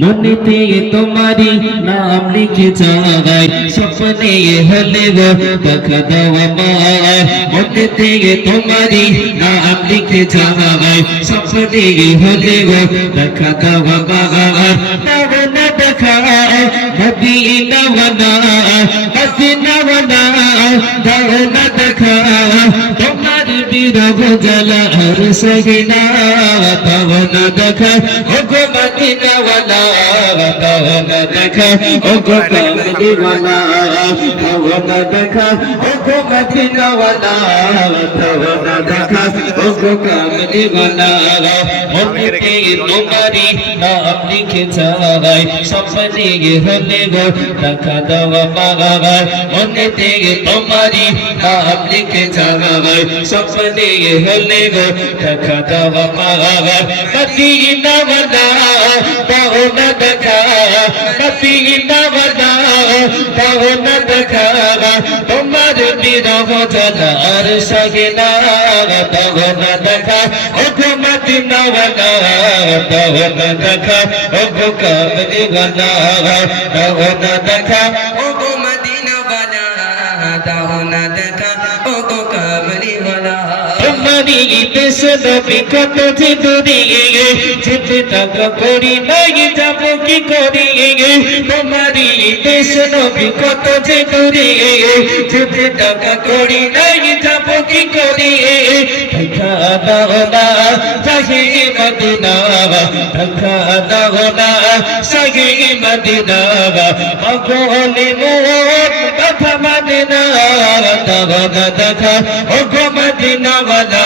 মনেতে তোমারি নাম লিখে যায় স্বপ্নে হলে গো দেখা দাও আমার মনেতে তোমারি নাম লিখে যায় স্বপ্নে হলে গো দেখা দাও আমার দাও না দেখা মদিনা ওয়ানা হাসিনা ওয়ানা দাও না দেখা তোমার বিরহ জ্বালা আর সহিনা দাও না দেখা ও গো মদিনা ওয়ালা দাও না দেখা ও গো কামলি ওয়ালা দাও না দেখা ও গো মদিনা ওয়ালা দাও না দেখা ও গো কামলি ওয়ালা মনেতে তোমারি নাম লিখে যায় স্বপ্নে হলে গো দেখা দাও আমার মনেতে তোমারি নাম লিখে যায় স্বপ্নে হলে গো, দেখা দাও আমার। মদিনা ওয়ালা দাও না দেখা। মদিনা ওয়ালা দাও না দেখা। তোমার বিরহ জ্বালা আর সহিনা দাও না দেখা। ও গো মদিনা ওয়ালা দাও না দেখা। ও গো কামলি ওয়ালা দাও না দাও না দেখা ও গো কামলি वाला তোমারি দেশ নবী কত যে দূরে যেতে টাকা করি নাই, যাব কি করি? তোমারি দেশ নবী কত যে দূরে যেতে মদিনা দেখা ও গো মদিনা ওয়ালা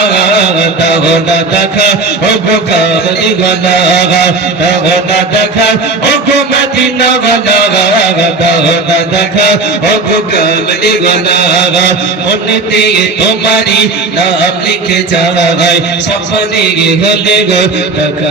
দাও না দেখা ও গো কামলি ওয়ালা পাওনা দেখা অগুগাল এগোনাগা মনেতে তোমারি নাম লিখে যাওয়ায় সপনে হলে গো টাকা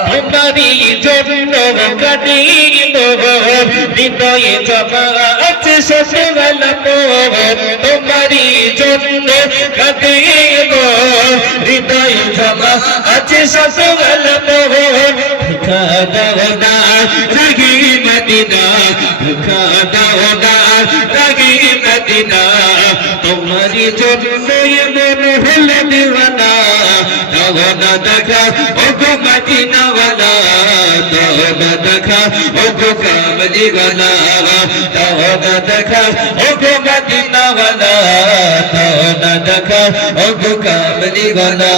তোমারই জন্য কাটিল হৃদয়ে জমা আছে শ্বশুরাল তোমারই জন্য কাটিল হৃদয়ে জমা আছে শ্বশুরাল ধোকা দাও না রাগি মদিনা। ধোকা দাও না রাগি মদিনা। জন্য মন হল দিওয়ানা। না দেখা ও গো মদিনা वाला দাও না দেখা ও গো جیونا تو دکھا مدینہ والا تو نہ دکھا کاملی والا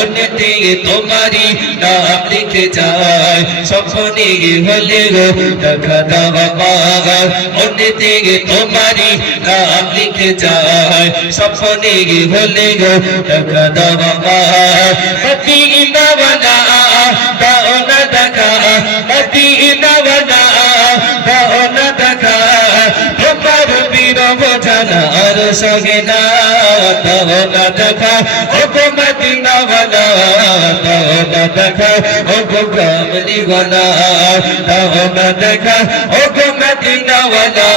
انتی تمہاری نام لکھ جائے سپنی ہلے گو دکھا دوا پاگا انتی تمہاری نام لکھ جائے سپنی ہلے گو دکھا دوا پاگا پتی والا سوگنا تو نہ دکھا حکومت نہ ولا تو نہ دکھا حکومت لی ولا تو نہ دکھا حکومت نہ ولا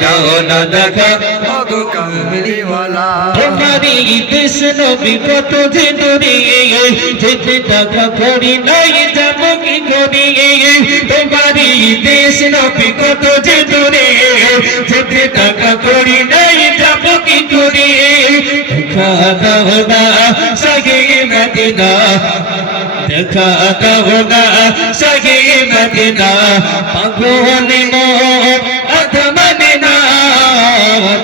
تو نہ দখা কত কামলিওয়ালা তোমারি কৃষ্ণ বিপদ যে ডরিয়ে যেতে দেখা করি নাই যাব কি করিয়ে তোমার দেশ নবী কত যে দূরে, যেতে টাকা করি নাই, যাব কি করি দেখা সাগে মদিনা, দেখা না সাগে মদিনা, পাগলে মো আধ মানে না,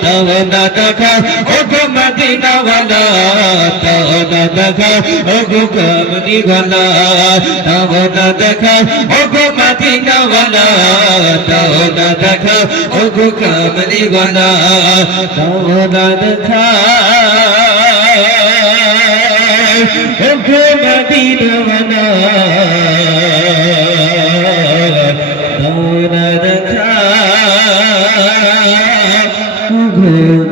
দাও দেখা ও গো মদিনাওয়ালা তাও না দেখা ও গো কামলিওয়ালা তাও না দেখা ও গো মদিনাওয়ালা তাও না দেখা ও গো কামলিওয়ালা তাও না দেখা ও গো তাও না দেখা ও